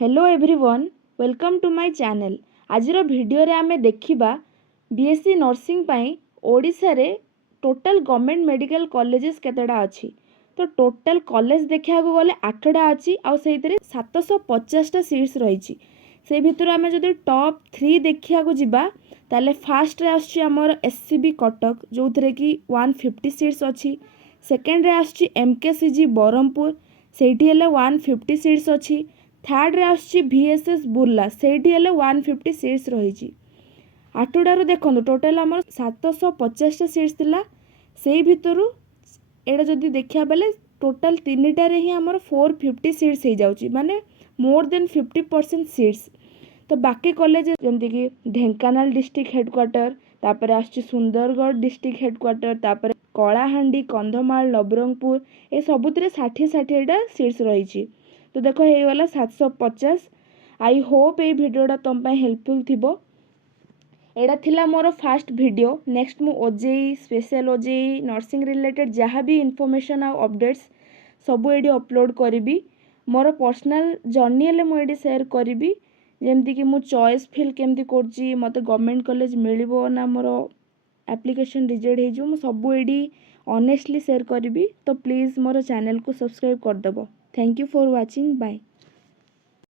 Hello everyone, welcome to my channel. आजिर video रे आमे देखिबा बीएससी नर्सिंग पाई ओडिसा रे टोटल गवर्नमेंट मेडिकल कॉलेजेस केतेडा अछि। तो टोटल कॉलेज देखिया को गले 8टा अछि आ सेहितरे 750 टा सीट्स रहिछि। से भितर आमे जदि टॉप 3 देखिया को जिबा ताले फास्ट रे आछि हमर एससीबी कटक जोथरे कि 150 सीट्स अछि। सेकंड रे आछि एमकेसीजी बरहमपुर सेठी हेले 150 सीट्स अछि। थर्ड रे आछि VSS बुर्ला सेठी हेले 150 सीट्स रहिछि। आठटारू देखो टोटल आमर 750 टा सीट्स थिला। सेही भितरु एडा जदि देखिया बेले टोटल 3टा रे ही आमर 450 सीट्स हो जाउछि, माने मोर देन 50% सीट्स। तो बाकी कॉलेज जेमति कि ढेंकानाल डिस्ट्रिक्ट हेडक्वार्टर, तापर आछि सुंदरगढ़ डिस्ट्रिक्ट हेडक्वार्टर, तापर कलाहांडी, कंधमाल, नवरंगपुर ए सबुतरे 60 टा सीट्स रहिछि। तो देखो हे वाला 750। आई होप ये भिडियोटा तुम पे हेल्पफुल थिबो। एडा थिला मोर फास्ट वीडियो। नेक्स्ट मु OJEE special OJEE nursing related जहाँ भी इनफॉरमेशन आ अपडेट्स सबू एडी अपलोड करी। मोर पर्सनल जर्नी हेले मु एडी शेयर करी, जेमती कि मु चॉइस फिल केमती करछि, मते गवर्नमेंट कॉलेज मिलिबो ना मोर एप्लिकेशन रिजेक्ट हे जो, मु सबू एडी ऑनेस्टली शेयर करी। तो प्लीज मोर चैनल को सब्सक्राइब कर दबो। Thank you for watching. Bye.